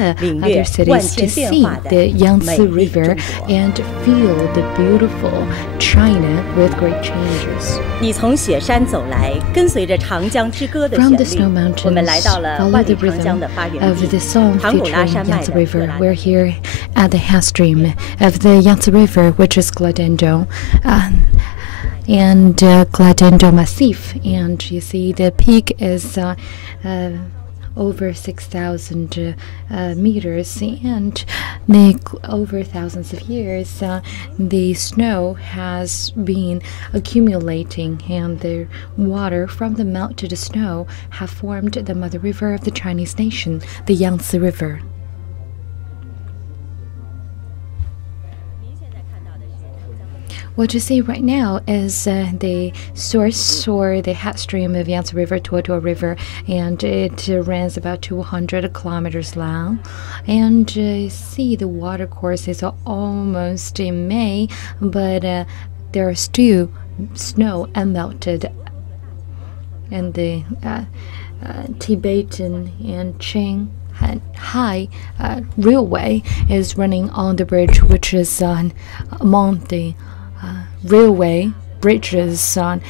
other cities to see the Yangtze River and feel the beautiful China with great changes. 你从雪山走来，跟随着长江之歌的旋 From the 律， snow mountains, 我们来到了 follow 万 the 里长江 rhythm 的发源 of 地 the song 唐古拉 featuring 山脉 Yangtze 的 River. 格兰 We're here at the Hafstrom of the Yangtze River, which is Gladendo. And Gladendo Massif, and you see the peak is over 6,000 meters, and over thousands of years the snow has been accumulating, and the water from the melt to the snow have formed the mother river of the Chinese nation, the Yangtze River. What you see right now is the source or the headstream of Yangtze River, Tuotuo River, and it runs about 200 kilometers long. And you see the water course is almost in May, but there are still snow unmelted. And the Tibetan and Qinghai Railway is running on the bridge, which is among the railway bridges at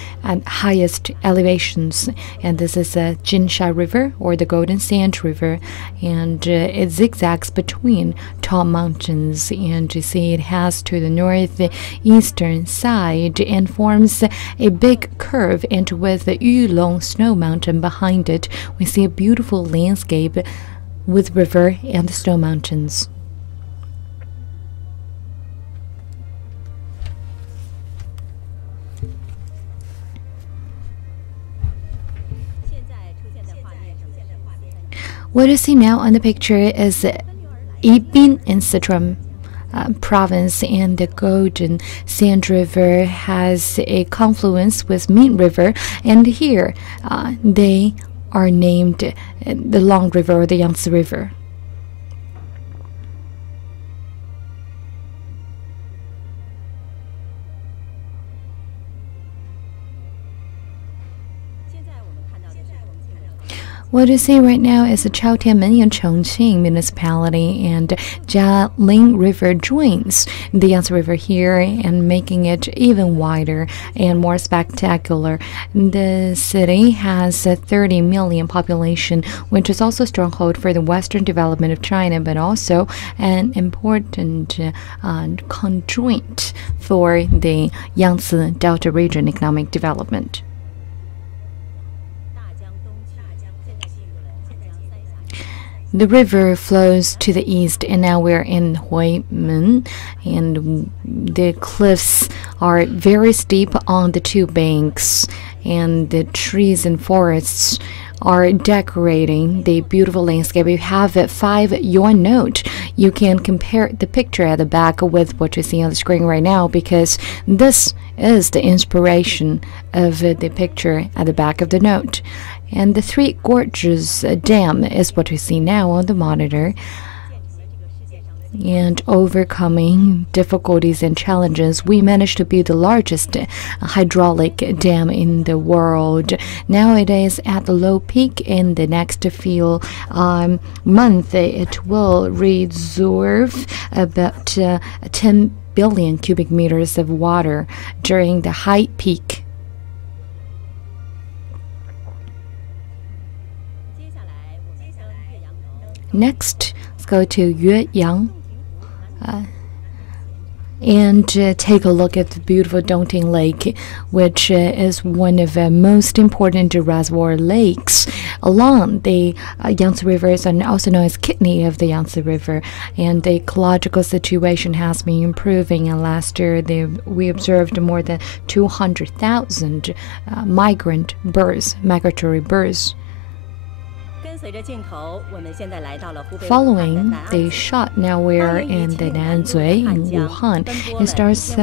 highest elevations, and this is the Qinghai River or the Golden Sand River, and it zigzags between tall mountains, and you see it has to the northeastern side and forms a big curve, and with the Yulong Snow Mountain behind it, we see a beautiful landscape with river and the snow mountains. What you see now on the picture is Yibin in Sichuan Province, and the Golden Sand River has a confluence with Min River, and here they are named the Long River or the Yangtze River. What you see right now is the Chaotianmen in Chongqing Municipality, and Jialing River joins the Yangtze River here and making it even wider and more spectacular. The city has a 30 million population, which is also a stronghold for the western development of China, but also an important conjoint for the Yangtze Delta region economic development. The river flows to the east, and now we're in Huimen, and the cliffs are very steep on the two banks, and the trees and forests are decorating the beautiful landscape. You have a 5-yuan note. You can compare the picture at the back with what you see on the screen right now, because this is the inspiration of the picture at the back of the note. And the Three Gorges Dam is what we see now on the monitor. And overcoming difficulties and challenges, we managed to build the largest hydraulic dam in the world. Now it is at the low peak. In the next few months, it will reserve about 10 billion cubic meters of water during the high peak. Next, let's go to Yueyang and take a look at the beautiful Dongting Lake, which is one of the most important reservoir lakes along the Yangtze River, and also known as kidney of the Yangtze River. And the ecological situation has been improving, and last year we observed more than 200,000 migratory birds. Following the shot, now we're in the Nanzui in Wuhan. It starts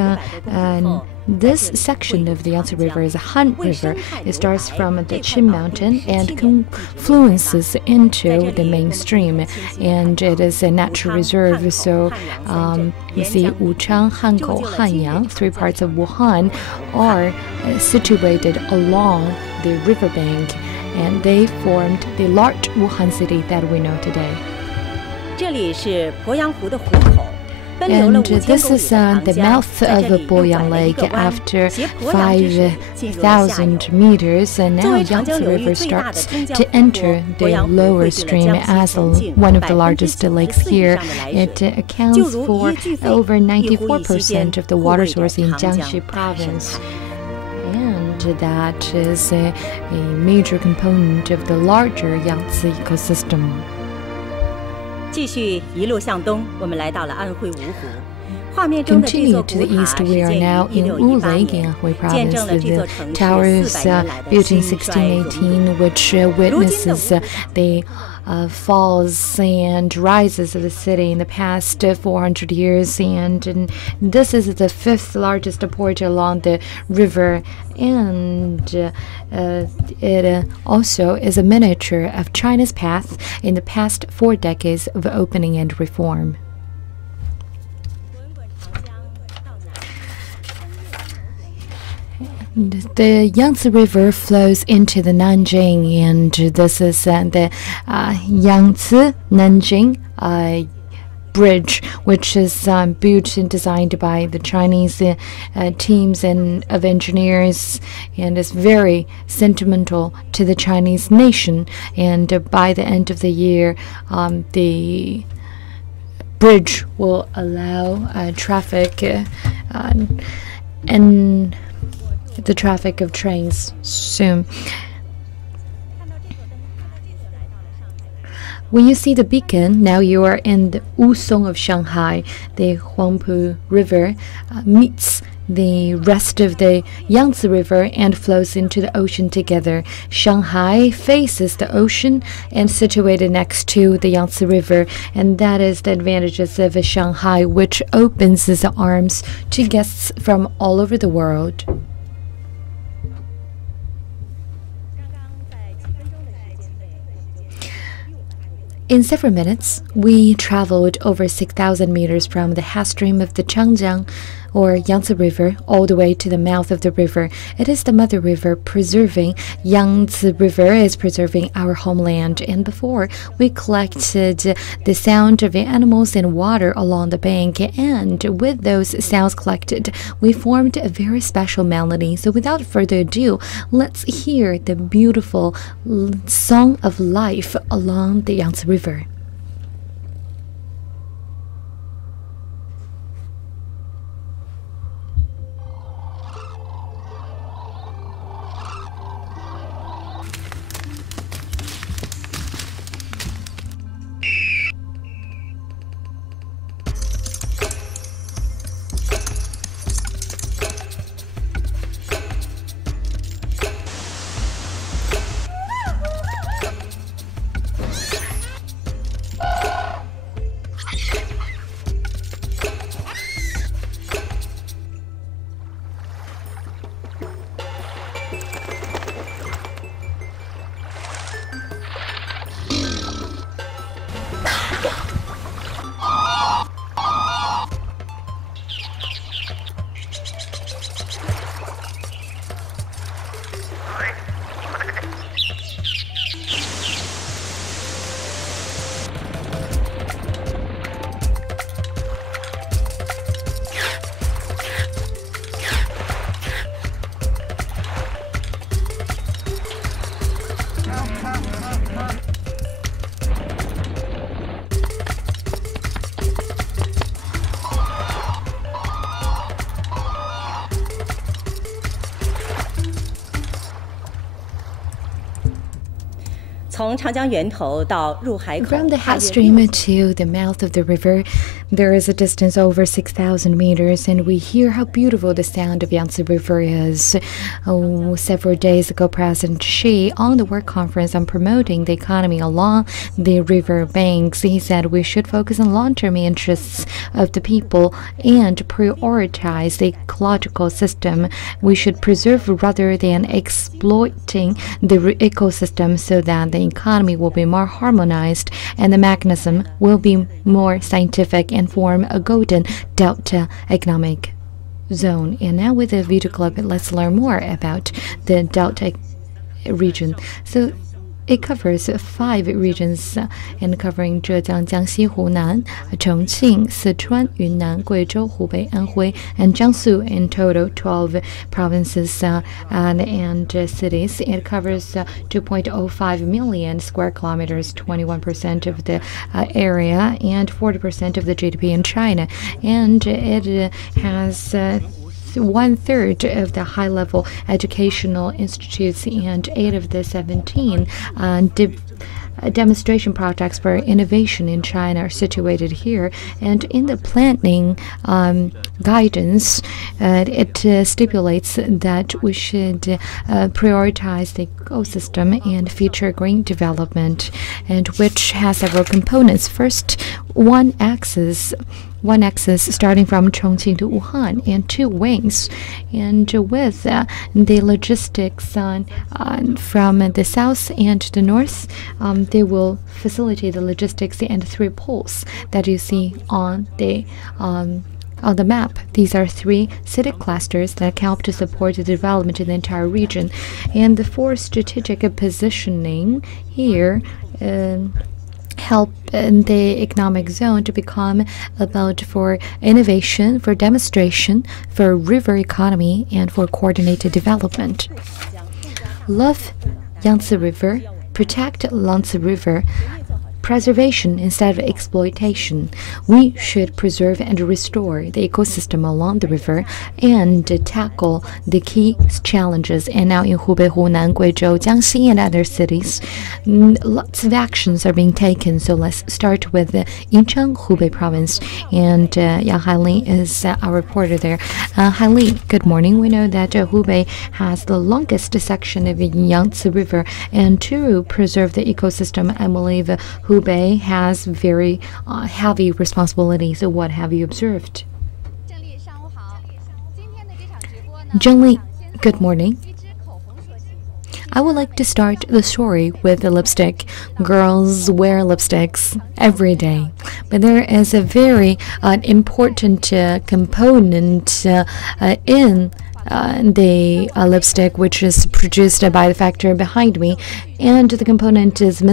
this section of the Yangtze River is a Han River. It starts from the Qin Mountain and confluences into the mainstream, and it is a natural reserve. So you see Wuchang, Hankou, Hanyang, 3 parts of Wuhan, are situated along the riverbank, and they formed the large Wuhan city that we know today. 这里是鄱阳湖的湖口。 And this is the mouth of Boyang Lake after 5,000 meters, and now Yangtze River starts to enter the lower stream as one of the largest lakes here. It accounts for over 94% of the water source in Qinghai Province. And that is a major component of the larger Yangtze ecosystem. 继续一路向东，我们来到了安徽芜湖。画面中的这座 Continue to the 古塔 east, 始 we are 建于 now in 1618 Lake 年， Anhui 见 Province. 证了这座 The 城市 towers 400年来的 built in 兴衰荣辱。 1618, which witnesses the falls and rises of the city in the past 400 years, and this is the 5th largest port along the river, and it also is a miniature of China's path in the past 4 decades of opening and reform. The Yangtze River flows into the Nanjing, and this is the Yangtze Nanjing bridge, which is built and designed by the Chinese teams of engineers, and is very sentimental to the Chinese nation. And by the end of the year, the bridge will allow traffic and the traffic of trains soon. When you see the beacon, now you are in the Wusong of Shanghai. The Huangpu River meets the rest of the Yangtze River and flows into the ocean together. Shanghai faces the ocean and situated next to the Yangtze River, and that is the advantages of Shanghai, which opens its arms to guests from all over the world. In several minutes, we traveled over 6,000 meters from the Hafstrom of the Changjiang, or Yangtze River, all the way to the mouth of the river. It is the mother river preserving. Yangtze River is preserving our homeland. And before, we collected the sound of animals and water along the bank. And with those sounds collected, we formed a very special melody. So without further ado, let's hear the beautiful song of life along the Yangtze River. From the Hafstrom to the mouth of the river, there is a distance over 6,000 meters, and we hear how beautiful the sound of Yangtze River is. Several days ago, President Xi, on the work conference on promoting the economy along the river banks, he said we should focus on long-term interests of the people and prioritize the ecological system. We should preserve rather than exploiting the ecosystem so that the economy will be more harmonized and the mechanism will be more scientific and form a golden delta economic zone. And now with the video clip, let's learn more about the delta region. So It covers 5 regions and covering Zhejiang, Jiangxi, Hunan, Chongqing, Sichuan, Yunnan, Guizhou, Hubei, Anhui, and Jiangsu. In total, 12 provinces and cities. It covers 2.05 million square kilometers, 21% of the area, and 40% of the GDP in China. And it has 1/3 of the high-level educational institutes, and 8 of the 17 demonstration projects for innovation in China are situated here. And in the planning guidance, it stipulates that we should prioritize the ecosystem and future green development, and which has several components. First, one axis starting from Chongqing to Wuhan, and 2 wings. And with the logistics from the south and the north, they will facilitate the logistics and 3 poles that you see on the map. These are 3 city clusters that help to support the development in the entire region. And the 4 strategic positioning here help the economic zone to become about for innovation, for demonstration, for river economy, and for coordinated development. Love Yangtze River, protect Yangtze River, preservation instead of exploitation. We should preserve and restore the ecosystem along the river and tackle the key challenges. And now in Hubei, Hunan, Guizhou, Jiangxi, and other cities, lots of actions are being taken. So let's start with Yincheng, Hubei Province. And Yang Haili is our reporter there. Haili, good morning. We know that Hubei has the longest section of the Yangtze River, and to preserve the ecosystem, I believe Hubei has very heavy responsibility. So what have you observed? Zhengli, good morning. I would like to start the story with the lipstick. Girls wear lipsticks every day, but there is a very important component in the lipstick, which is produced by the factory behind me, and the component is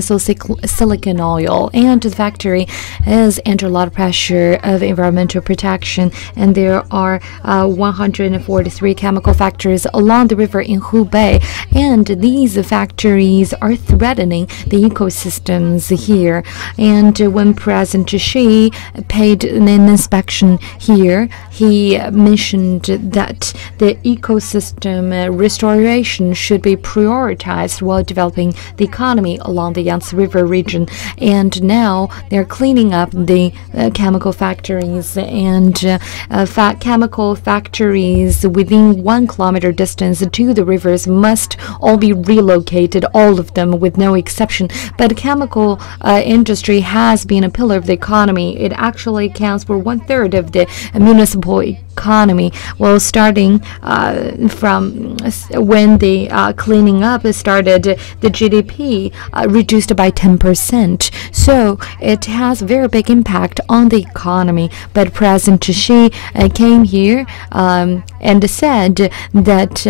silicon oil, and the factory is under a lot of pressure of environmental protection, and there are 143 chemical factories along the river in Hubei, and these factories are threatening the ecosystems here. And when President Xi paid an inspection here, he mentioned that the ecosystem restoration should be prioritized while developing the economy along the Yangtze River region. And now they're cleaning up the chemical factories, and chemical factories within 1 kilometer distance to the rivers must all be relocated, all of them with no exception. But the chemical industry has been a pillar of the economy. It actually accounts for 1/3 of the municipal economy. Well, starting from when the cleaning up started, the GDP reduced by 10%. So it has very big impact on the economy. But President Xi came here and said that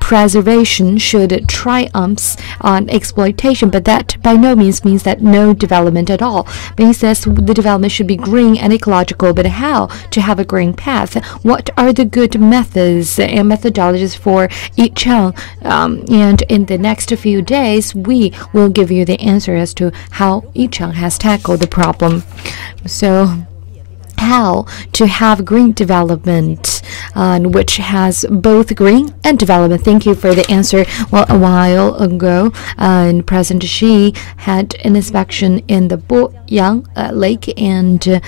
preservation should triumph on exploitation, but that by no means means that no development at all. But he says the development should be green and ecological. But how to have a green path? What are the good methods and methodologies for Yincheng? And in the next few days, we will give you the answer as to how Yincheng has tackled the problem. So, how to have green development, which has both green and development. Thank you for the answer. Well, a while ago, President Xi had an inspection in the Boyang Lake and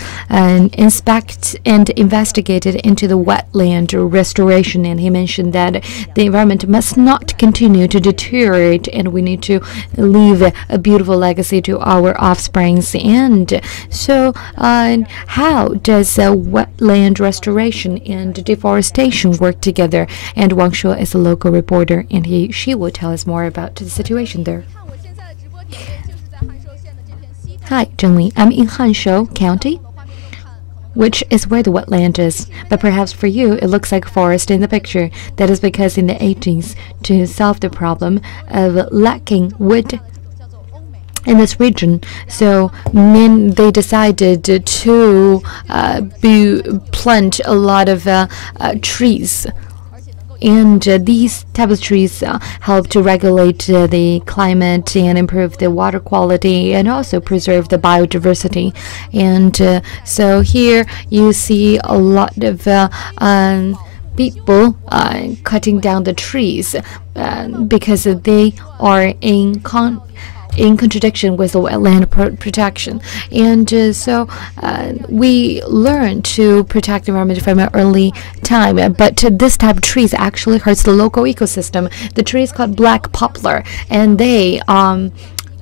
investigated into the wetland restoration. And he mentioned that the environment must not continue to deteriorate, and we need to leave a beautiful legacy to our offsprings. And so, how does wetland restoration and deforestation work together? And Wang Shuo is a local reporter, and she will tell us more about the situation there. Hi, Zhengli. I'm in Hanshou County, which is where the wetland is. But perhaps for you, it looks like forest in the picture. That is because in the 80s, to solve the problem of lacking wood in this region. So they decided to plant a lot of trees. And these type of trees help to regulate the climate and improve the water quality and also preserve the biodiversity. And so here you see a lot of people cutting down the trees because they are in contradiction with the wetland protection. And so we learn to protect the environment from an early time, but this type of trees actually hurts the local ecosystem. The tree is called black poplar, and they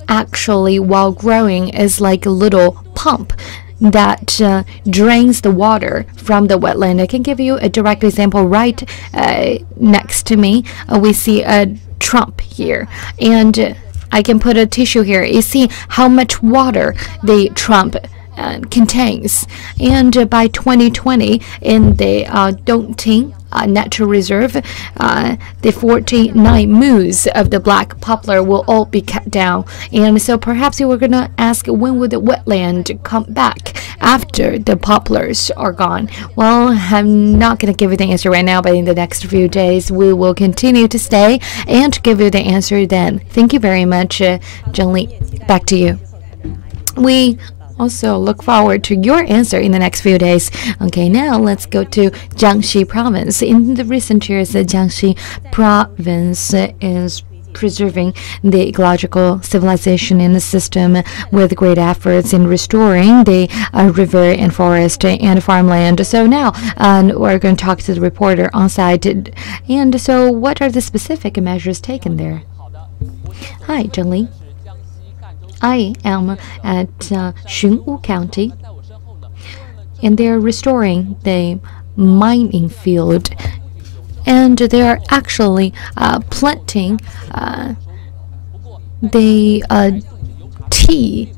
actually, while growing, is like a little pump that drains the water from the wetland. I can give you a direct example. Right next to me, we see a trunk here, and I can put a tissue here. You see how much water the trunk contains. And by 2020, in the Dongting Natural Reserve, the 49 moos of the black poplar will all be cut down. And so perhaps you were going to ask, when will the wetland come back after the poplars are gone? Well, I'm not going to give you the answer right now, but in the next few days, we will continue to stay and give you the answer then. Thank you very much, Zhengli. Back to you. We also look forward to your answer in the next few days. Okay, now let's go to Jiangxi Province. In the recent years, the Jiangxi Province is preserving the ecological civilization in the system with great efforts in restoring the river and forest and farmland. So now we're going to talk to the reporter on site. And so what are the specific measures taken there? Hi, Zhengli. I am at Shumway County, and they are restoring the mining field, and they are actually planting the tea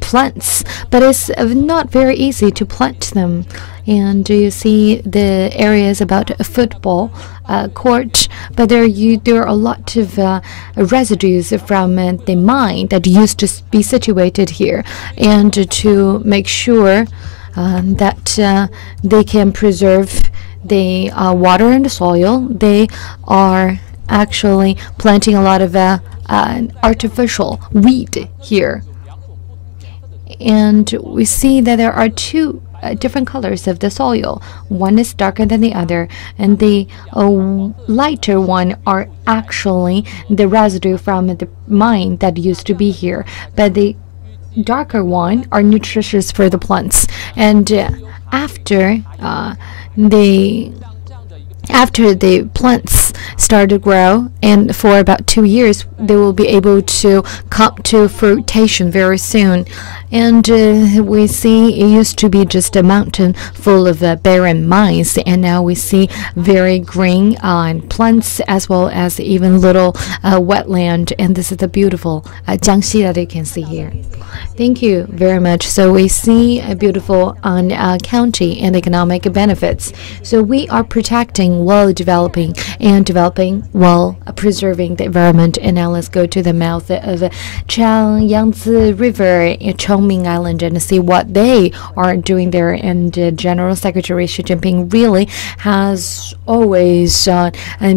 plants, but it's not very easy to plant them. And you see the areas about a football court, but there are a lot of residues from the mine that used to be situated here. And to make sure that they can preserve the water and the soil, they are actually planting a lot of artificial weed here. And we see that there are two different colors of the soil. One is darker than the other, and the lighter one are actually the residue from the mine that used to be here, but the darker one are nutritious for the plants. And after the plants start to grow, and for about 2 years, they will be able to come to fruition very soon. And we see it used to be just a mountain full of barren mines, and now we see very green plants as well as even little wetland. And this is the beautiful Jiangxi that you can see here. Thank you very much. So we see a beautiful county and economic benefits. So we are protecting while developing, and developing while preserving the environment. And now let's go to the mouth of Yangtze River, Chongming Island, and see what they are doing there. And General Secretary Xi Jinping really has always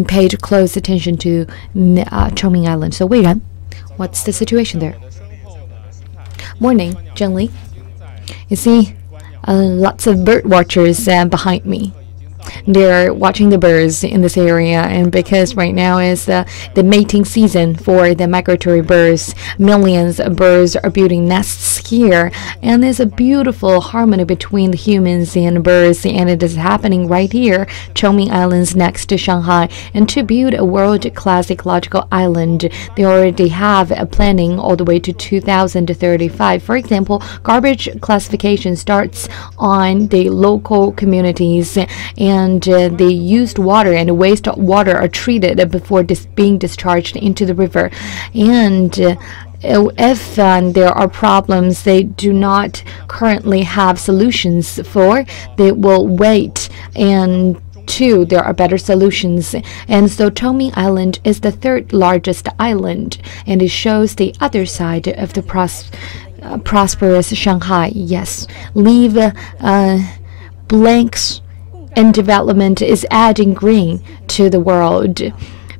paid close attention to Chongming Island. So Wei Ran, what's the situation there? Morning, Zhengli. You see lots of bird watchers behind me. They're watching the birds in this area, and because right now is the mating season for the migratory birds, millions of birds are building nests here, and there's a beautiful harmony between the humans and birds, and it is happening right here, Chongming Islands next to Shanghai. And to build a world-class ecological island, they already have a planning all the way to 2035. For example, garbage classification starts on the local communities, and the used water and waste water are treated before being discharged into the river. And if there are problems they do not currently have solutions for, they will wait and too, there are better solutions. And so Chongming Island is the third largest island, and it shows the other side of the prosperous Shanghai. Yes, leave blanks, and development is adding green to the world.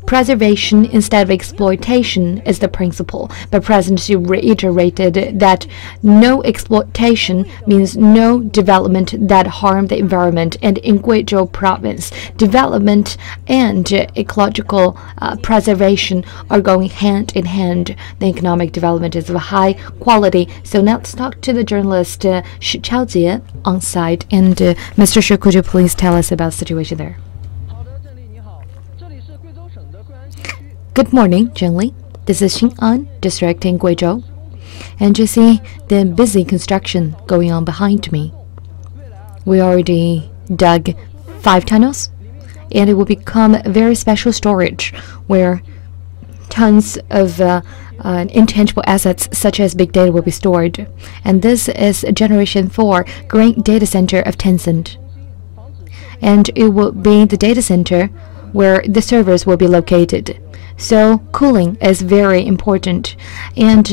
Preservation instead of exploitation is the principle, but President Xi reiterated that no exploitation means no development that harm the environment. And in Guizhou Province, development and ecological preservation are going hand in hand. The economic development is of high quality. So now let's talk to the journalist Shi Chaojie on site. And Mr. Shi, could you please tell us about the situation there? Good morning, Zhengli. This is Xin'an District in Guizhou. And you see the busy construction going on behind me. We already dug 5 tunnels, and it will become a very special storage where tons of intangible assets such as big data will be stored. And this is Generation 4 Green Data Center of Tencent. And it will be the data center where the servers will be located. So cooling is very important, and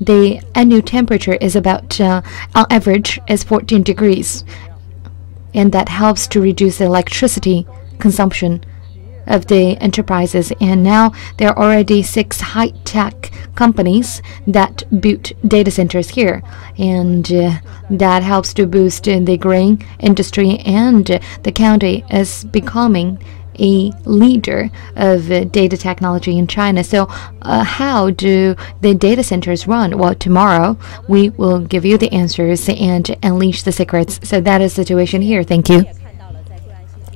the annual temperature is about, on average, is 14 degrees, and that helps to reduce the electricity consumption of the enterprises. And now there are already 6 high-tech companies that build data centers here, and that helps to boost the green industry, and the county is becoming a leader of data technology in China. So how do the data centers run? Well, tomorrow we will give you the answers and unleash the secrets. So that is the situation here. Thank you.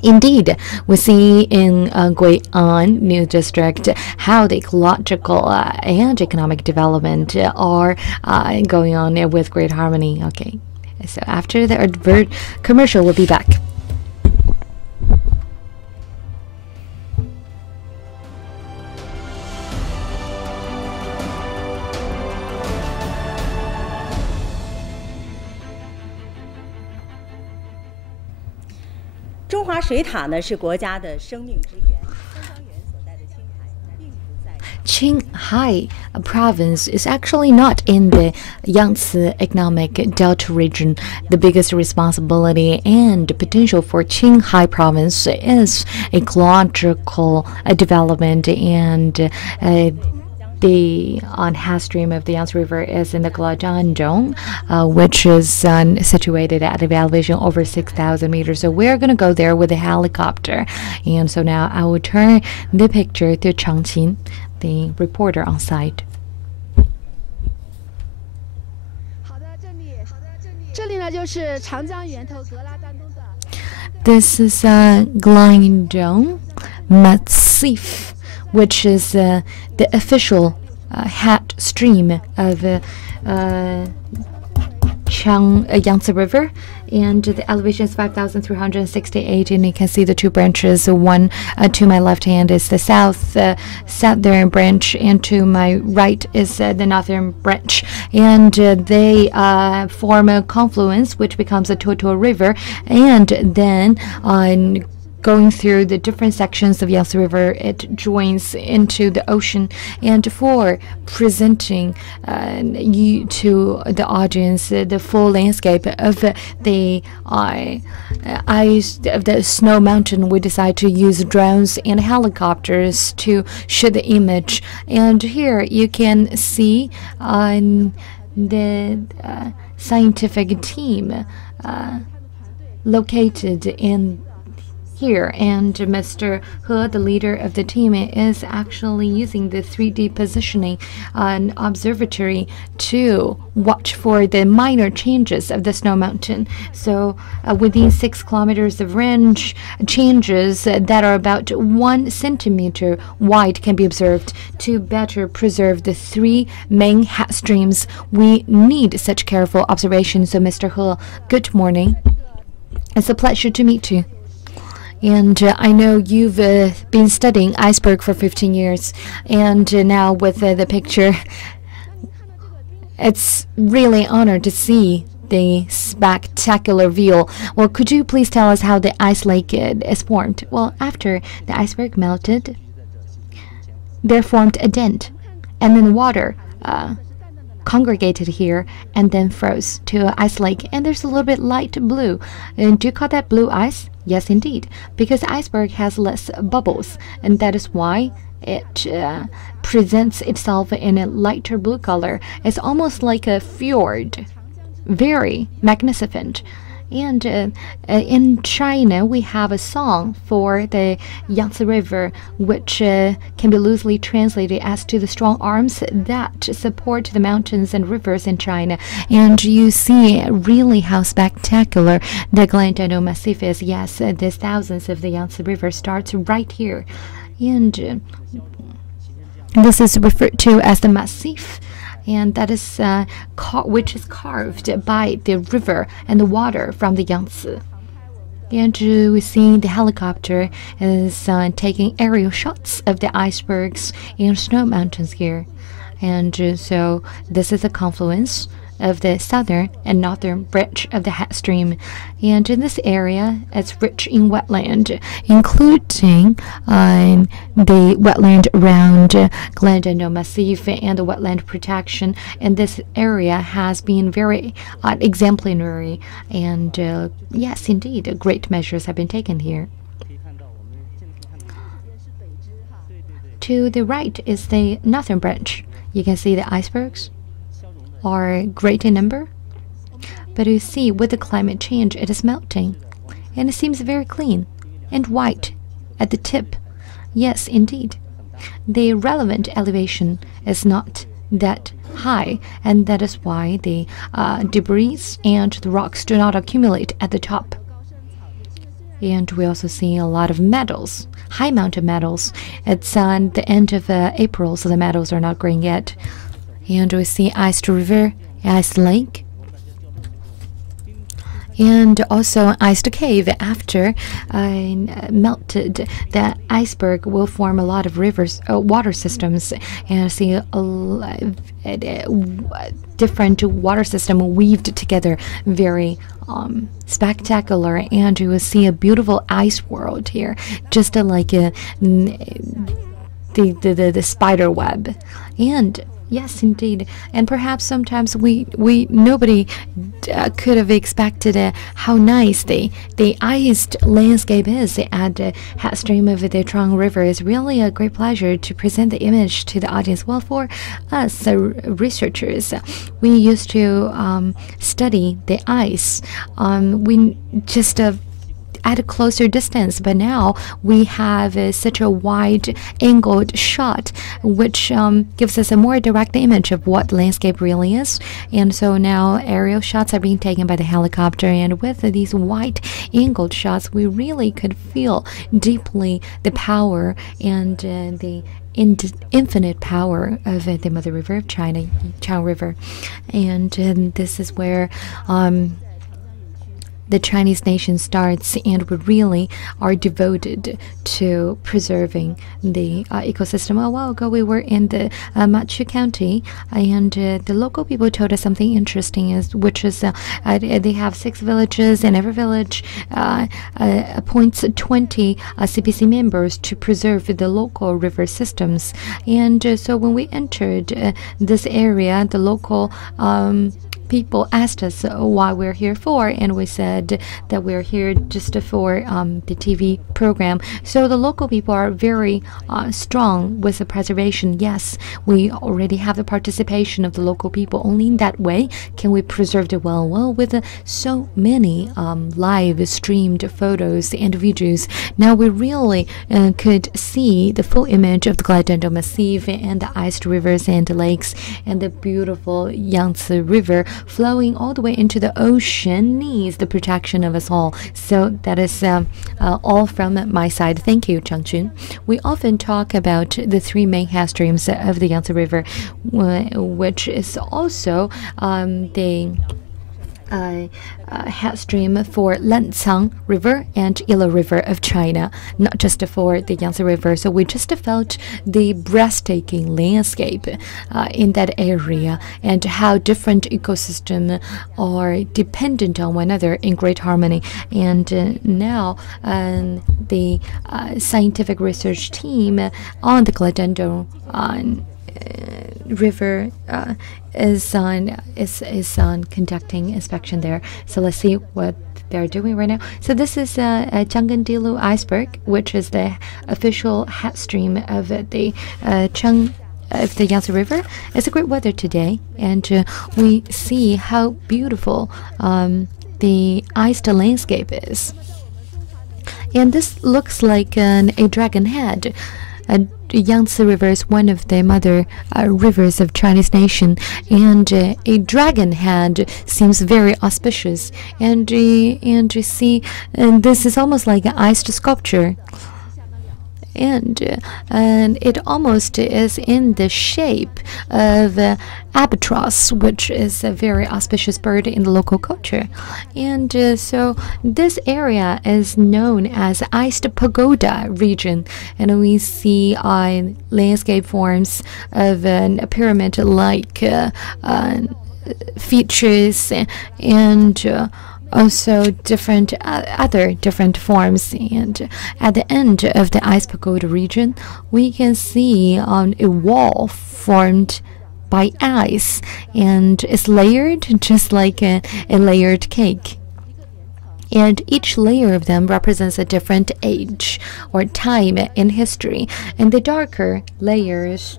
Indeed, we see in Gui'an New District how the ecological and economic development are going on with great harmony. Okay, so after the commercial, we'll be back. Qinghai Province is actually not in the Yangtze Economic Delta region. The biggest responsibility and potential for Qinghai Province is ecological development, and the Hafstrom of the Yangtze River is in the Guizhou, which is situated at an elevation over 6,000 meters. So we're going to go there with a helicopter. And so now I will turn the picture to Changqin, the reporter on site. This is Guizhou Massif, which is the official Hafstrom of Yangtze River, and the elevation is 5,368, and you can see the 2 branches. One to my left hand is the southern branch, and to my right is the northern branch, and they form a confluence which becomes a total river. And then going through the different sections of Yangtze River, it joins into the ocean. And for presenting you to the audience the full landscape of the ice of the snow mountain, we decide to use drones and helicopters to shoot the image. And here you can see the scientific team located in here, and Mr. He, the leader of the team, is actually using the 3D positioning observatory to watch for the minor changes of the snow mountain. So within 6 kilometers of range, changes that are about 1 centimeter wide can be observed. To better preserve the 3 main Hafstroms, we need such careful observation. So Mr. He, good morning. It's a pleasure to meet you. And I know you've been studying iceberg for 15 years, and now with the picture, it's really an honor to see the spectacular view. Well, could you please tell us how the ice lake is formed? Well, after the iceberg melted, there formed a dent, and then water congregated here and then froze to an ice lake, and there's a little bit light blue. And do you call that blue ice? Yes, indeed, because iceberg has less bubbles, and that is why it presents itself in a lighter blue color. It's almost like a fjord, very magnificent. And in China, we have a song for the Yangtze River, which can be loosely translated as to the strong arms that support the mountains and rivers in China. And you see really how spectacular the Glendale Massif is. Yes, there's thousands of the Yangtze River starts right here. And this is referred to as the Massif, and that is which is carved by the river and the water from the Yangtze. And we see the helicopter is taking aerial shots of the icebergs and snow mountains here. And so this is a confluence of the southern and northern branch of the Hafstrom. And in this area, it's rich in wetland, including the wetland around Glendale Massif and the wetland protection. And this area has been very exemplary. And yes, indeed, great measures have been taken here. To the right is the northern branch. You can see the icebergs are great in number, but you see with the climate change it is melting, and it seems very clean and white at the tip. Yes, indeed, the relevant elevation is not that high, and that is why the debris and the rocks do not accumulate at the top. And we also see a lot of meadows, high mountain meadows. It's on the end of April, so the meadows are not green yet. And we see iced river, iced lake, and also iced cave. After melted, the iceberg will form a lot of rivers, water systems, and see a different water system weaved together, very spectacular. And you will see a beautiful ice world here, just like the spider web. And yes, indeed, and perhaps sometimes nobody could have expected how nice the iced landscape is at the headstream of the Trung River. It's really a great pleasure to present the image to the audience. Well, for us researchers, we used to study the ice. We just at a closer distance, but now we have such a wide-angled shot, which gives us a more direct image of what landscape really is. And so now aerial shots are being taken by the helicopter, and with these wide-angled shots, we really could feel deeply the power and the infinite power of the Mother River of China, Qinghai River. And this is where the Chinese nation starts, and we really are devoted to preserving the ecosystem. A while ago, we were in the Machu County, and the local people told us something interesting, which is they have 6 villages, and every village appoints 20 CPC members to preserve the local river systems. And so when we entered this area, the local people asked us why we're here for, and we said that we're here just for the TV program. So the local people are very strong with the preservation. Yes, we already have the participation of the local people. Only in that way can we preserve it well. Well, with so many live streamed photos and videos, now we really could see the full image of the Glendale Massif and the iced rivers and the lakes and the beautiful Yangtze River flowing all the way into the ocean needs the protection of us all. So that is all from my side. Thank you, Changchun. We often talk about the 3 main head streams of the Yangtze River, which is also the Hafstrom for Yangtze River and Yellow River of China, not just for the Yangtze River. So we just felt the breathtaking landscape in that area and how different ecosystems are dependent on one another in great harmony. And now the scientific research team on the Gladendon River is on conducting inspection there. So let's see what they're doing right now. So this is Jianggendilu iceberg, which is the official head stream of the Yangtze River. It's a great weather today, and we see how beautiful the iced landscape is. And this looks like a dragon head. The Yangtze River is one of the mother rivers of Chinese nation, and a dragon head seems very auspicious. And you see, this is almost like an iced sculpture. And it almost is in the shape of albatross, which is a very auspicious bird in the local culture. And so this area is known as Iced Pagoda Region, and we see landscape forms of a pyramid-like features and also other different forms. And at the end of the Ice Pagoda region, we can see a wall formed by ice, and it's layered just like a layered cake. And each layer of them represents a different age or time in history. And the darker layers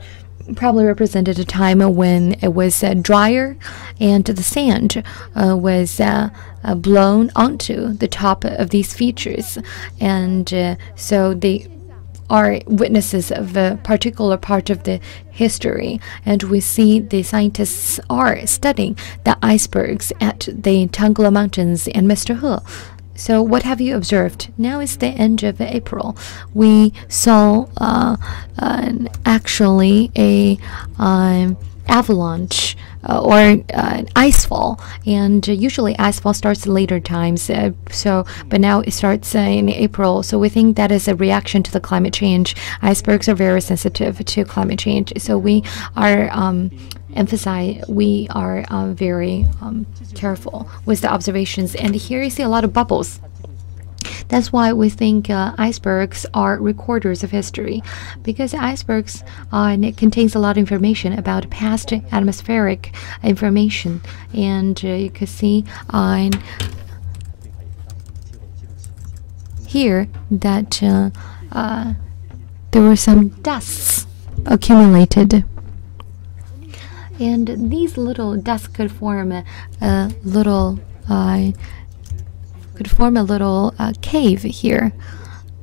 probably represented a time when it was drier and the sand was blown onto the top of these features. And so they are witnesses of a particular part of the history. And we see the scientists are studying the icebergs at the Tangla Mountains and Mr. He. So what have you observed? Now is the end of April. We saw actually a avalanche or icefall, and usually icefall starts later times. But now it starts in April. So we think that is a reaction to the climate change. Icebergs are very sensitive to climate change. So we are very careful with the observations. And here you see a lot of bubbles. That's why we think icebergs are recorders of history, because icebergs it contains a lot of information about past atmospheric information. And you can see here that there were some dusts accumulated. And these little dusts could form a little cave here,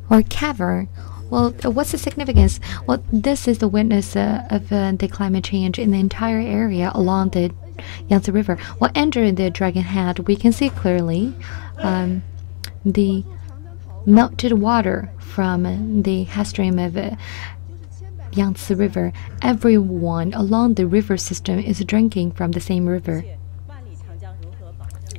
or cavern. Well, what's the significance? Well, this is the witness of the climate change in the entire area along the Yangtze River. Well, under the dragon head, we can see clearly the melted water from the Hafstrom of Yangtze River. Everyone along the river system is drinking from the same river.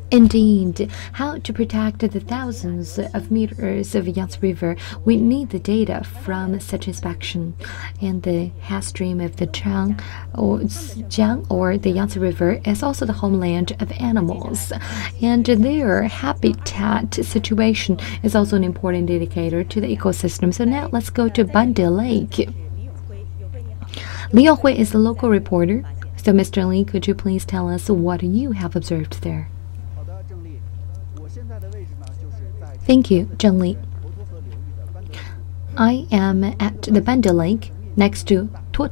Indeed, how to protect the thousands of meters of Yangtze River? We need the data from such inspection. And the Hafstrom of the Jiang or the Yangtze River is also the homeland of animals, and their habitat situation is also an important indicator to the ecosystem. So now let's go to Bande Lake. Li Yaohui is the local reporter. So Mr. Li, could you please tell us what you have observed there? Thank you, Zheng Li. I am at the Bande Lake next to Thor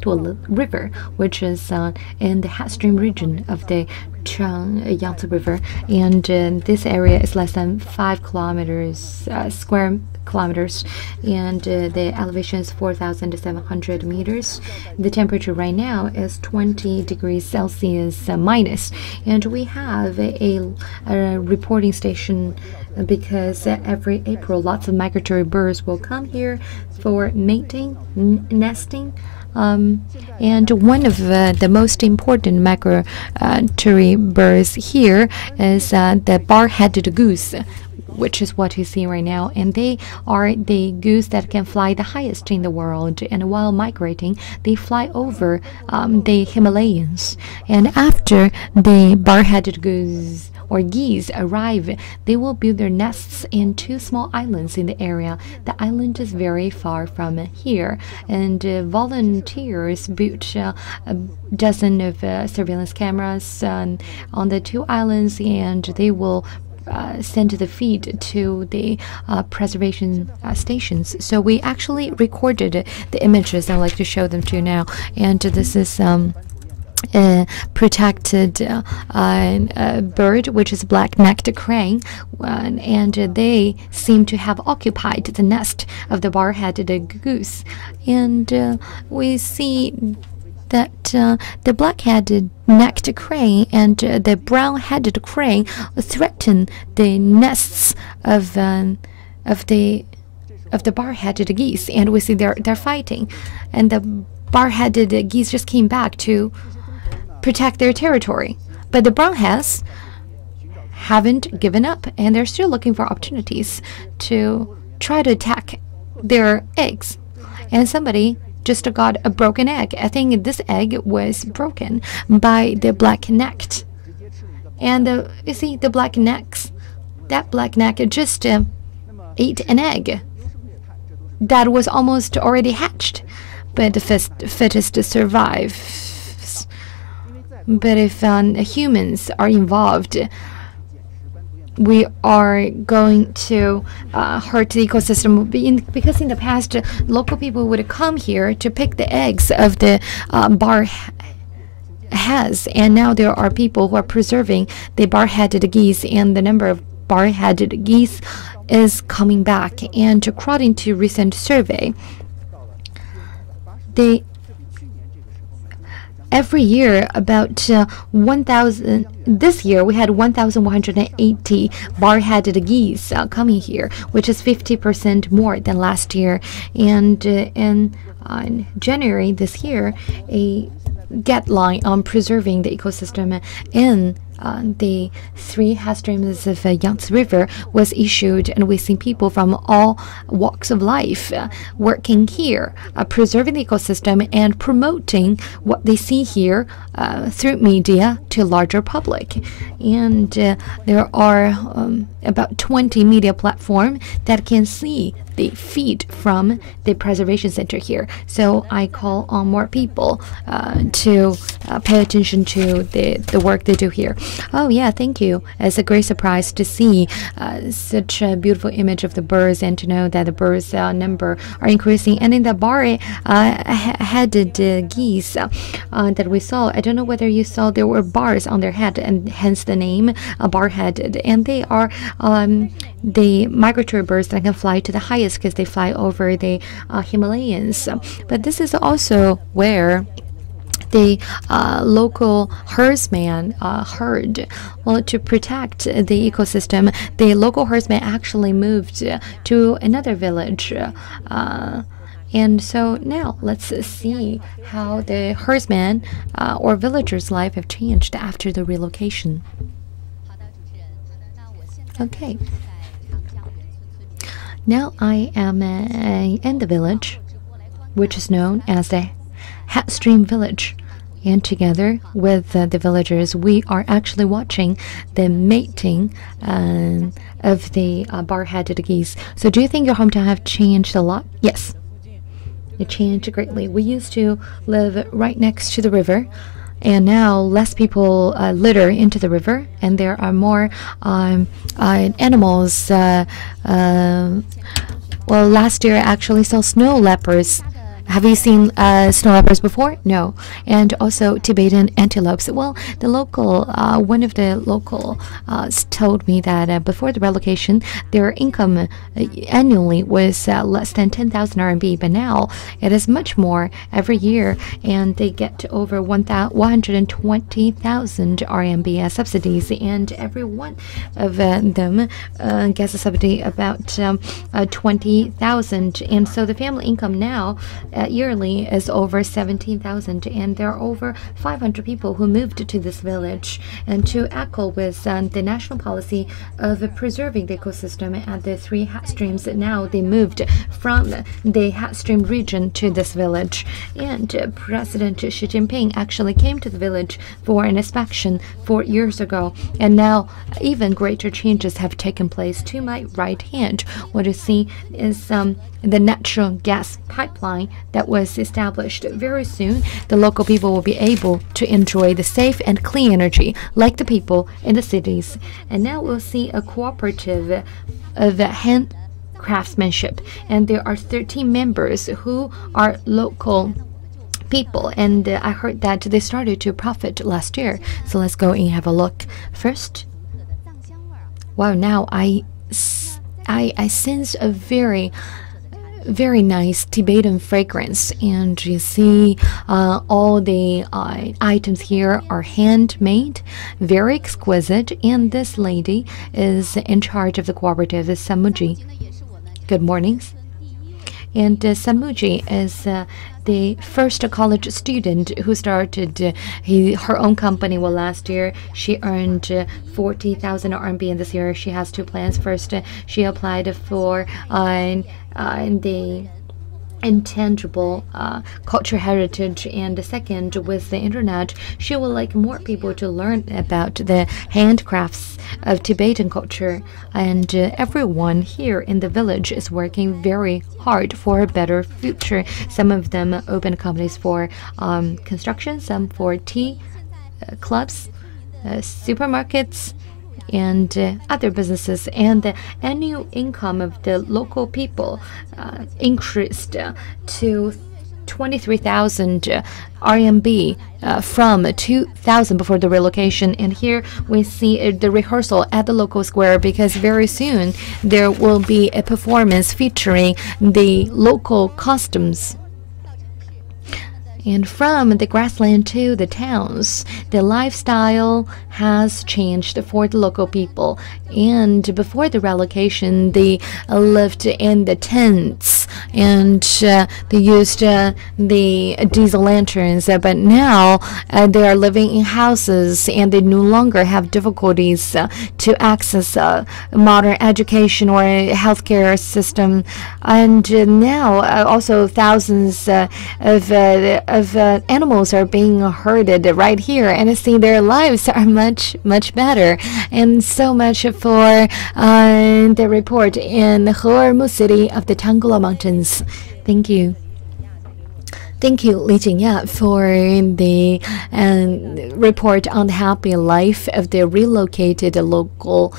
River, which is in the Hafstrom region of the Yangtze River, and this area is less than 5 square kilometers, and the elevation is 4,700 meters. The temperature right now is 20 degrees Celsius minus, and we have a reporting station because every April lots of migratory birds will come here for mating, nesting, And one of the most important migratory birds here is the bar-headed goose, which is what you see right now. And they are the goose that can fly the highest in the world. And while migrating, they fly over the Himalayas. And after the bar-headed goose or geese arrive, they will build their nests in 2 small islands in the area. The island is very far from here, and volunteers built a dozen of surveillance cameras on the 2 islands, and they will send the feed to the preservation stations. So we actually recorded the images. I'd like to show them to you now. And this is protected bird, which is black-necked crane, and they seem to have occupied the nest of the bar-headed goose. And we see that the black-headed necked crane and the brown-headed crane threaten the nests of the bar-headed geese, and we see they're fighting, and the bar-headed geese just came back to protect their territory. But the brownheads haven't given up, and they're still looking for opportunities to try to attack their eggs. And somebody just got a broken egg. I think this egg was broken by the black-necked. And you see, the black-necks, that black-neck just ate an egg that was almost already hatched. But the fittest survive. But if humans are involved, we are going to hurt the ecosystem. Because in the past, local people would come here to pick the eggs of the bar-heads, and now there are people who are preserving the bar-headed geese, and the number of bar-headed geese is coming back. And according to recent survey, every year, about 1,000. This year, we had 1,180 bar-headed geese coming here, which is 50% more than last year. And in January this year, a guideline on preserving the ecosystem in the 3 Hafstroms of Yangtze River was issued, and we've seen people from all walks of life working here, preserving the ecosystem and promoting what they see here through media to larger public. And there are about 20 media platforms that can see the feed from the preservation center here. So I call on more people to pay attention to the work they do here. Oh yeah, thank you. It's a great surprise to see such a beautiful image of the birds, and to know that the birds number are increasing. And in the bar-headed geese that we saw, I don't know whether you saw, there were bars on their head, and hence the name bar-headed. And they are the migratory birds that can fly to the highest because they fly over the Himalayas. But this is also where the local herdsman herd, well, to protect the ecosystem, the local herdsman actually moved to another village. And so now let's see how the herdsman or villager's life have changed after the relocation. Okay. Now I am in the village, which is known as the Hafstrom village. And together with the villagers, we are actually watching the mating of the bar-headed geese. So do you think your hometown have changed a lot? Yes, it changed greatly. We used to live right next to the river, and now less people litter into the river, and there are more animals. Well, last year I actually saw snow leopards. Have you seen snow leopards before? No. And also Tibetan antelopes. Well, the local, one of the local told me that before the relocation, their income annually was less than 10,000 RMB, but now it is much more every year, and they get over 120,000 RMB as subsidies, and every one of them gets a subsidy about 20,000, and so the family income now yearly is over 17,000, and there are over 500 people who moved to this village. And to echo with the national policy of preserving the ecosystem at the three Hafstroms, now they moved from the Hafstrom region to this village. And President Xi Jinping actually came to the village for an inspection 4 years ago, and now even greater changes have taken place. To my right hand, what you see is the natural gas pipeline that was established. Very soon, the local people will be able to enjoy the safe and clean energy like the people in the cities. And now we'll see a cooperative of hand craftsmanship, and there are 13 members who are local people, and I heard that they started to profit last year. So let's go and have a look. First, wow, now I sense a very nice Tibetan fragrance, and you see all the items here are handmade, very exquisite, and this lady is in charge of the cooperative, Samuji. Good mornings. And Samuji is the first college student who started her own company. Well, last year she earned 40,000 RMB, and this year she has two plans. First, she applied for the intangible cultural heritage, and the second, with the internet, she would like more people to learn about the handcrafts of Tibetan culture. And everyone here in the village is working very hard for a better future. Some of them open companies for construction, some for tea clubs, supermarkets, and other businesses, and the annual income of the local people increased to 23,000 RMB from 2,000 before the relocation. And here we see the rehearsal at the local square, because very soon there will be a performance featuring the local costumes. And from the grassland to the towns, the lifestyle has changed for the local people. And before the relocation, they lived in the tents, and they used the diesel lanterns. But now they are living in houses, and they no longer have difficulties to access modern education or healthcare system. And now also thousands of animals are being herded right here, and I see their lives are much better. And so much for the report in the Hermu city of the Tangula Mountains. Thank you. Thank you, Li Jingya, for the report on the happy life of the relocated local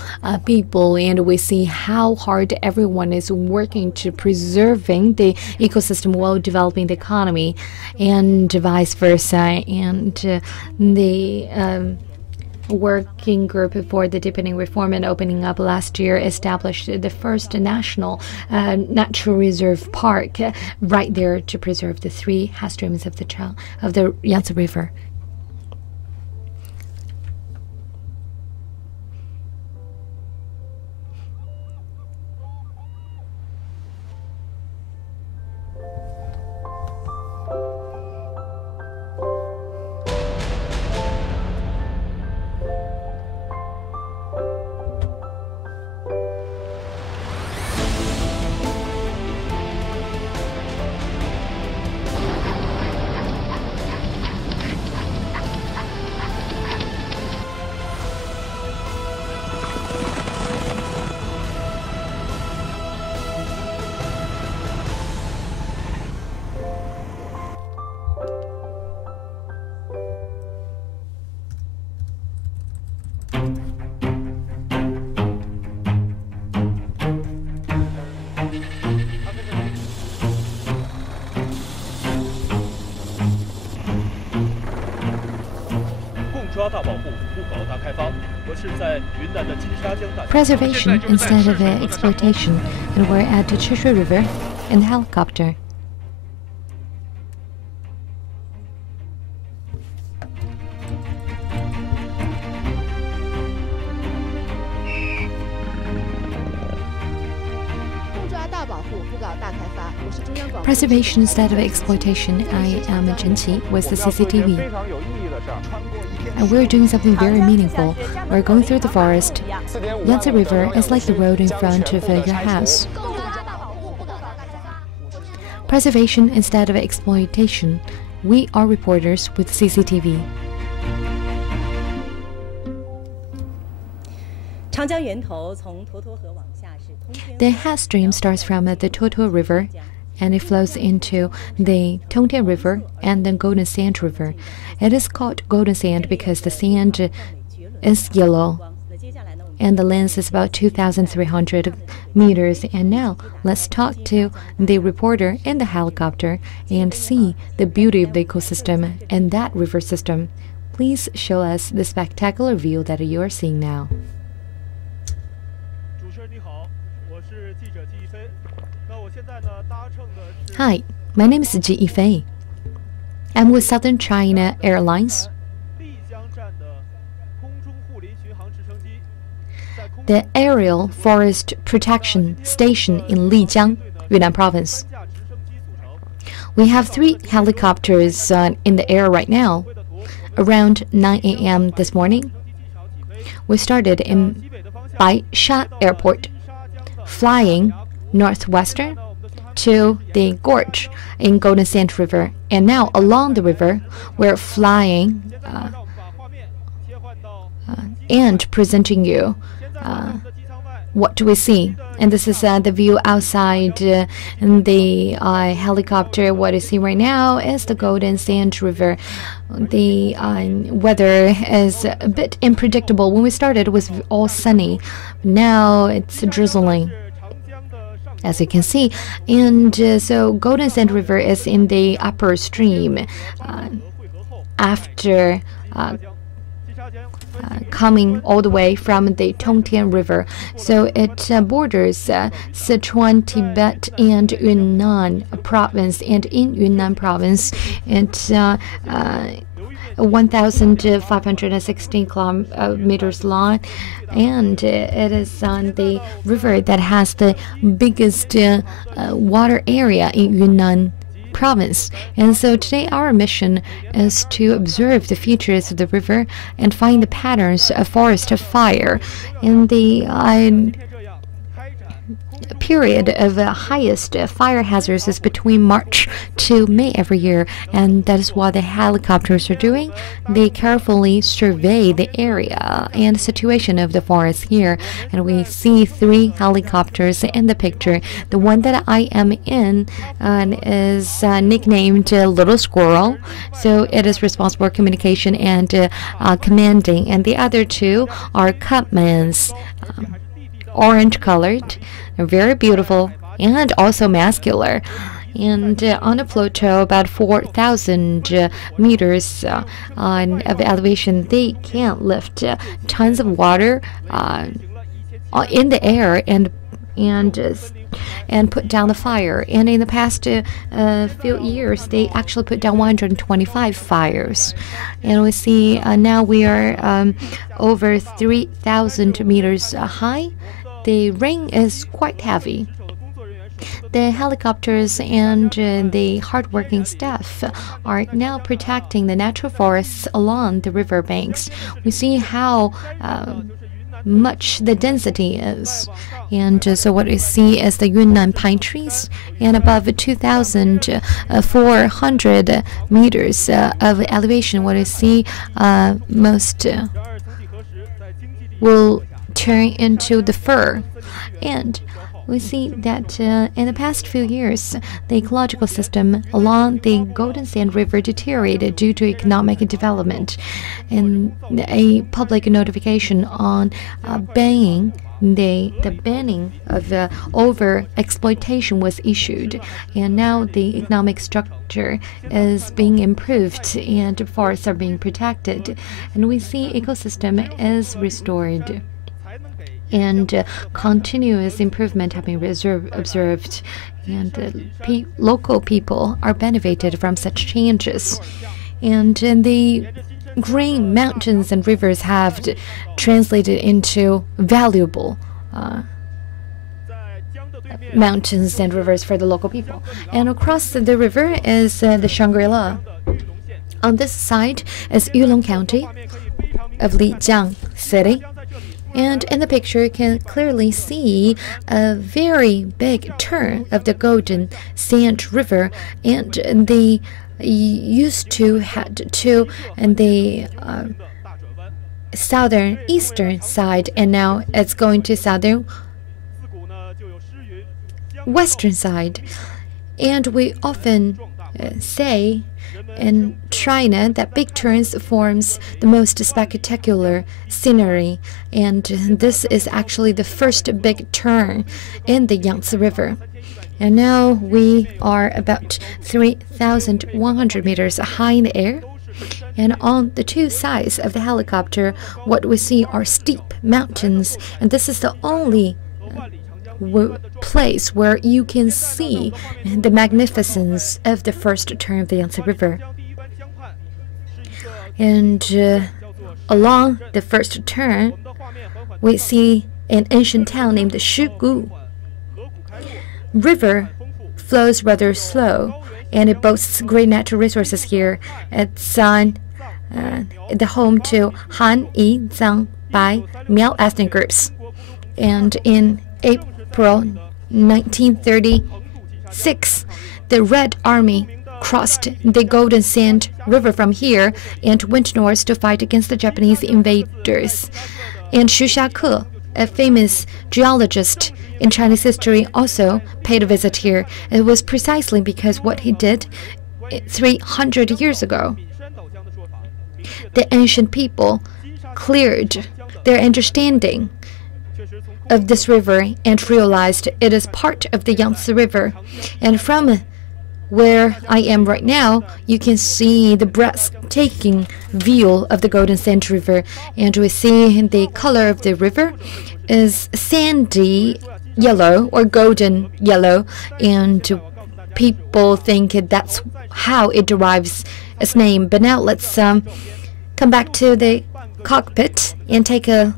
people. And we see how hard everyone is working to preserving the ecosystem while developing the economy, and vice versa. And the working group for the deepening reform and opening up last year established the first national natural reserve park right there to preserve the three Hafstroms of the Yangtze River. Preservation instead of exploitation, and we're at the Yangtze River in the helicopter. Preservation instead of exploitation. I am Chen Qi with the CCTV. And we're doing something very meaningful. We're going through the forest. Yangtze River is like the road in front of your house. Preservation instead of exploitation. We are reporters with CCTV. The Hafstrom starts from the Thor River, and it flows into the Tongtian River and then Golden Sand River. It is called Golden Sand because the sand is yellow, and the length is about 2,300 meters. And now let's talk to the reporter in the helicopter and see the beauty of the ecosystem and that river system. Please show us the spectacular view that you are seeing now. Hi, my name is Ji Yifei. I'm with Southern China Airlines. The Aerial Forest Protection Station in Lijiang, Yunnan Province. We have 3 helicopters in the air right now. Around 9 a.m. this morning, we started in Baisha Airport, flying northwestern to the gorge in Golden Sand River. And now along the river, we're flying and presenting you what do we see. And this is the view outside in the helicopter. What you see right now is the Golden Sand River. The weather is a bit unpredictable. When we started, it was all sunny. Now it's drizzling, as you can see. And so Golden Sand River is in the upper stream after coming all the way from the Tongtian River. So it borders Sichuan, Tibet, and Yunnan Province. And in Yunnan Province, it's 1,516 kilometers long, and it is on the river that has the biggest water area in Yunnan Province. And so today our mission is to observe the features of the river and find the patterns of forest fire. In the period of highest fire hazards is between March to May every year, and that is what the helicopters are doing. They carefully survey the area and situation of the forest here, and we see 3 helicopters in the picture. The one that I am in is nicknamed Little Squirrel, so it is responsible for communication and commanding, and the other 2 are Cutmans, orange colored, very beautiful, and also muscular. And on a plateau about 4,000 meters of elevation, they can lift tons of water in the air and put down the fire. And in the past few years, they actually put down 125 fires. And we see now we are over 3,000 meters high. The rain is quite heavy. The helicopters and the hardworking staff are now protecting the natural forests along the river banks. We see how much the density is. And so what we see is the Yunnan pine trees, and above 2,400 meters of elevation, what we see most will turn into the fir. And we see that in the past few years, the ecological system along the Golden Sand River deteriorated due to economic development. And a public notification on banning the banning of over-exploitation was issued. And now the economic structure is being improved and forests are being protected. And we see ecosystem is restored, and continuous improvement have been observed, and local people are benefited from such changes. And the green mountains and rivers have mountains and rivers for the local people. And across the river is the Shangri-La. On this side is Yulong County of Lijiang City. And in the picture, you can clearly see a very big turn of the Golden Sand River, and they used to head to the southern eastern side, and now it's going to southern western side. And we often say in China that big turns forms the most spectacular scenery, and this is actually the first big turn in the Yangtze River. And now we are about 3,100 meters high in the air, and on the two sides of the helicopter what we see are steep mountains, and this is the only place where you can see the magnificence of the first turn of the Yangtze River. And along the first turn, we see an ancient town named Shigu. River flows rather slow, and it boasts great natural resources here. It's the home to Han, Yi, Zhang, Bai, Miao ethnic groups. And in April 1936, the Red Army crossed the Golden Sand River from here and went north to fight against the Japanese invaders. And Xu Xiake, a famous geologist in Chinese history, also paid a visit here. It was precisely because what he did 300 years ago. The ancient people cleared their understanding of this river and realized it is part of the Yangtze River. And from where I am right now, you can see the breathtaking view of the Golden Sand River, and we see the color of the river is sandy yellow or golden yellow, and people think that's how it derives its name. But now let's come back to the cockpit and take a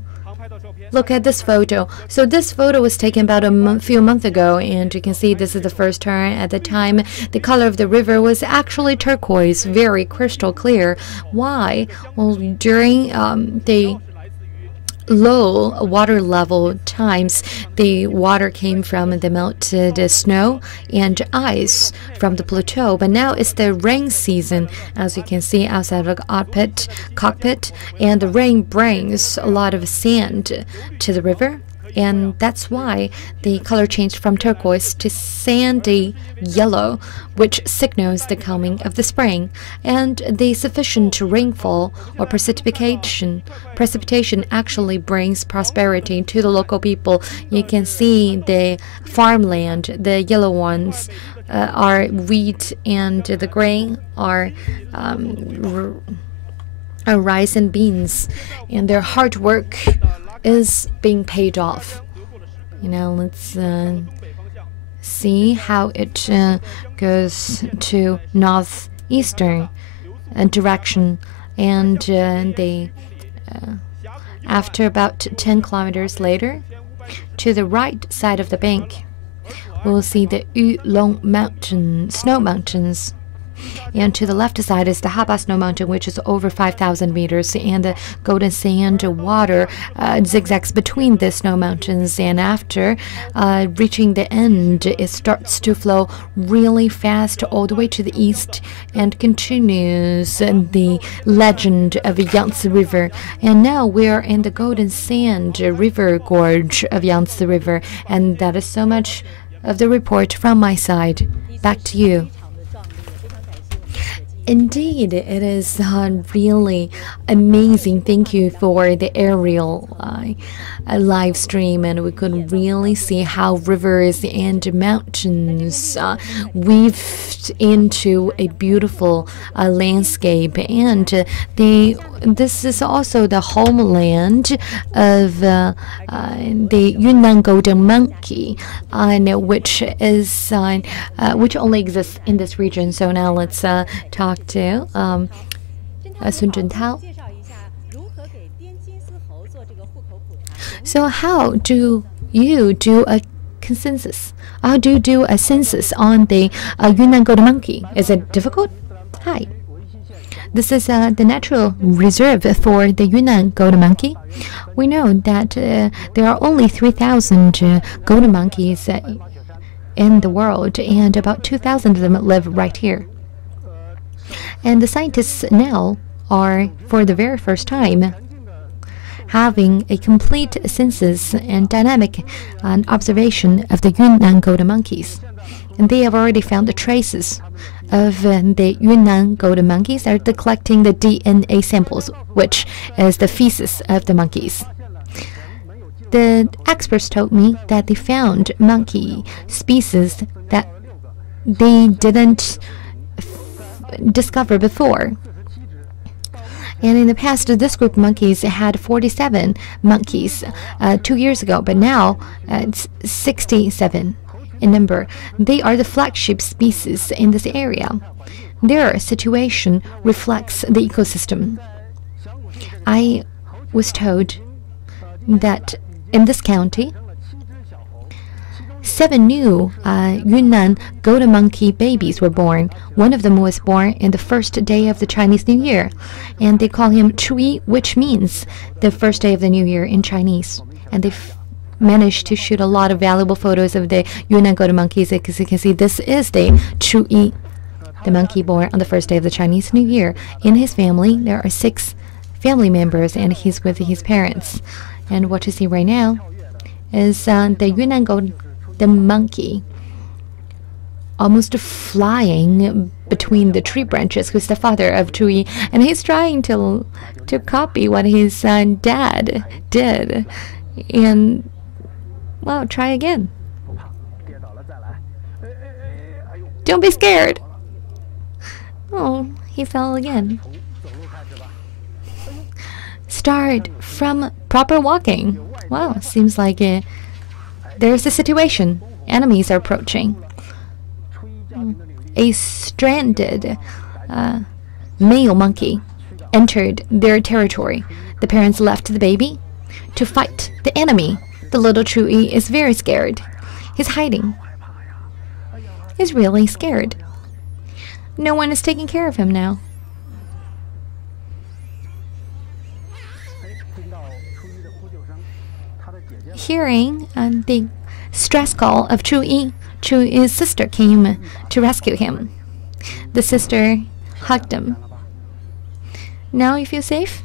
look at this photo. So this photo was taken about a few months ago, and you can see this is the first turn. At the time, the color of the river was actually turquoise, very crystal clear. Why? Well, during the low water level times, the water came from the melted snow and ice from the plateau, but now it's the rain season, as you can see outside of the cockpit, and the rain brings a lot of sand to the river, and that's why the color changed from turquoise to sandy yellow, which signals the coming of the spring. And the sufficient rainfall or precipitation actually brings prosperity to the local people. You can see the farmland, the yellow ones are wheat, and the grain are rice and beans, and their hard work is being paid off. Let's see how it goes to northeastern direction, and after about 10 kilometers later, to the right side of the bank, we'll see the Yulong Mountain, snow mountains. And to the left side is the Haba Snow Mountain, which is over 5,000 meters, and the golden sand water zigzags between the snow mountains. And after reaching the end, it starts to flow really fast all the way to the east and continues the legend of the Yangtze River. And now we are in the Golden Sand River gorge of Yangtze River, and that is so much of the report from my side. Back to you. Indeed, it is really amazing. Thank you for the aerial live stream, and we could really see how rivers and mountains weaved into a beautiful landscape. And this is also the homeland of the Yunnan golden monkey, which only exists in this region. So now let's talk to Sun Juntao. So how do you do a consensus? How do you do a census on the Yunnan golden monkey? Is it difficult? Hi. This is the natural reserve for the Yunnan golden monkey. We know that there are only 3,000 golden monkeys in the world, and about 2,000 of them live right here. And the scientists now are, for the very first time, having a complete census and dynamic observation of the Yunnan golden monkeys. And they have already found the traces of the Yunnan golden monkeys. They're collecting the DNA samples, which is the feces of the monkeys. The experts told me that they found monkey species that they didn't discover before. And in the past, this group of monkeys had 47 monkeys 2 years ago, but now it's 67 in number. They are the flagship species in this area. Their situation reflects the ecosystem. I was told that in this county, 7 new Yunnan golden monkey babies were born. One of them was born in the first day of the Chinese New Year, and they call him Chui, which means the first day of the New Year in Chinese. And they managed to shoot a lot of valuable photos of the Yunnan golden monkeys. As you can see, this is the Chui, the monkey born on the first day of the Chinese New Year. In his family, there are 6 family members, and he's with his parents. And what you see right now is the Yunnan golden monkey almost flying between the tree branches, who's the father of Chui, and he's trying to copy what his dad did. And well, try again. Don't be scared. Oh, he fell again. Start from proper walking. Wow, seems like there's a situation. Enemies are approaching. A stranded male monkey entered their territory. The parents left the baby to fight the enemy. The little Chui is very scared. He's hiding. He's really scared. No one is taking care of him now. Hearing the stress call of Chui, Chui's sister came to rescue him. The sister hugged him. Now you feel safe?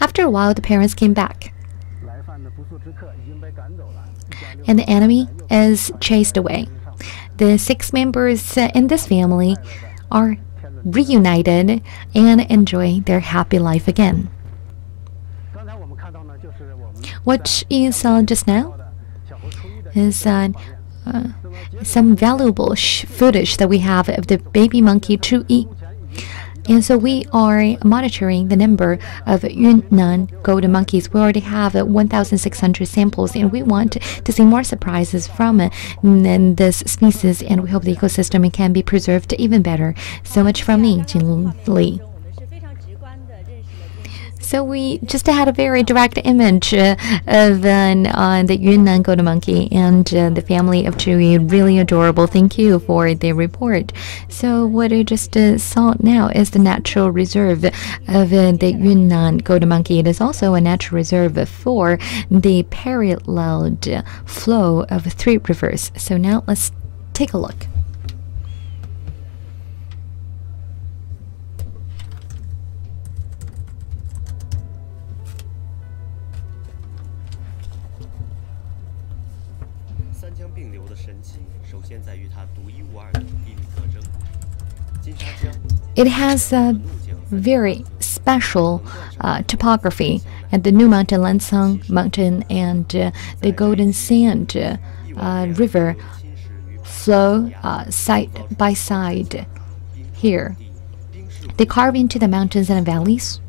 After a while, the parents came back, and the enemy is chased away. The 6 members in this family are reunited and enjoy their happy life again. What you saw just now is some valuable footage that we have of the baby monkey Chui. And so we are monitoring the number of Yunnan golden monkeys. We already have 1,600 samples, and we want to see more surprises from this species, and we hope the ecosystem can be preserved even better. So much from me, Jin Li. So we just had a very direct image of the Yunnan golden monkey and the family of Chui. Really adorable. Thank you for the report. So what I just saw now is the natural reserve of the Yunnan golden monkey. It is also a natural reserve for the paralleled flow of 3 rivers. So now let's take a look. It has a very special topography, and the New Mountain, Lancang Mountain, and the Golden Sand River flow side by side here. They carve into the mountains and valleys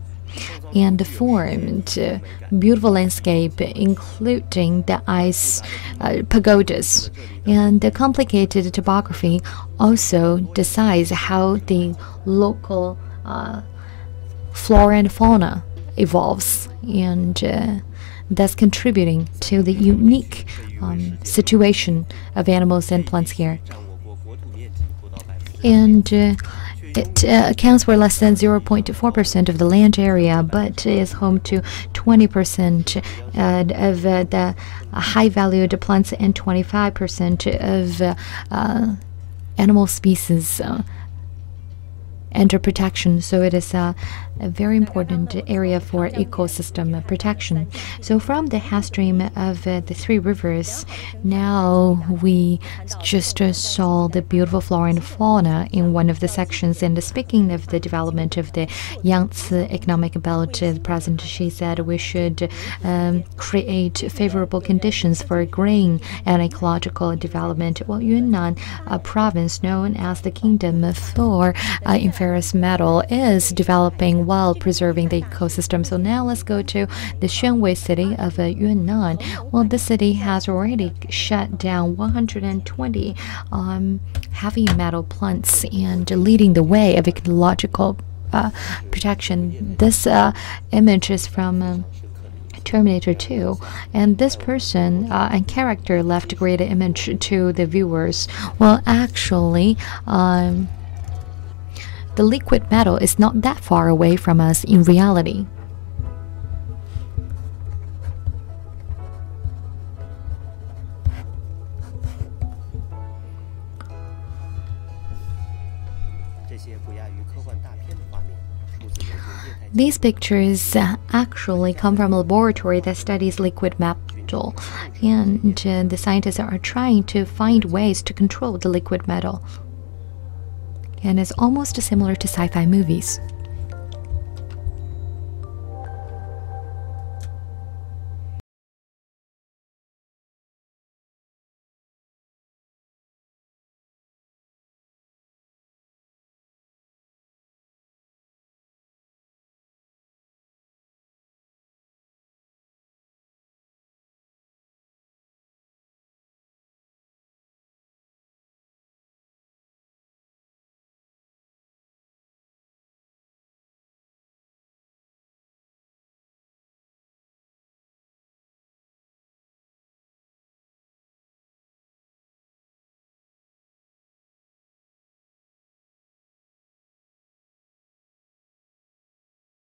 and formed beautiful landscape, including the ice pagodas. And the complicated topography also decides how the local flora and fauna evolves, and thus contributing to the unique situation of animals and plants here. And it accounts for less than 0.4% of the land area, but is home to 20% of the high-valued plants and 25% of animal species under protection. So it is a very important area for ecosystem protection. So from the Hafstrom of the three rivers, now we just saw the beautiful flora and fauna in one of the sections. And speaking of the development of the Yangtze economic belt, the president, she said we should create favorable conditions for green and ecological development. Well, Yunnan province, known as the Kingdom of Thor in Ferrous metal, is developing while preserving the ecosystem. So now let's go to the Shumway city of Yunnan. Well, the city has already shut down 120 heavy metal plants and leading the way of ecological protection. This image is from Terminator 2, and this person and character left a great image to the viewers. Well, actually, the liquid metal is not that far away from us in reality. These pictures actually come from a laboratory that studies liquid metal, and the scientists are trying to find ways to control the liquid metal. And it's almost similar to sci-fi movies.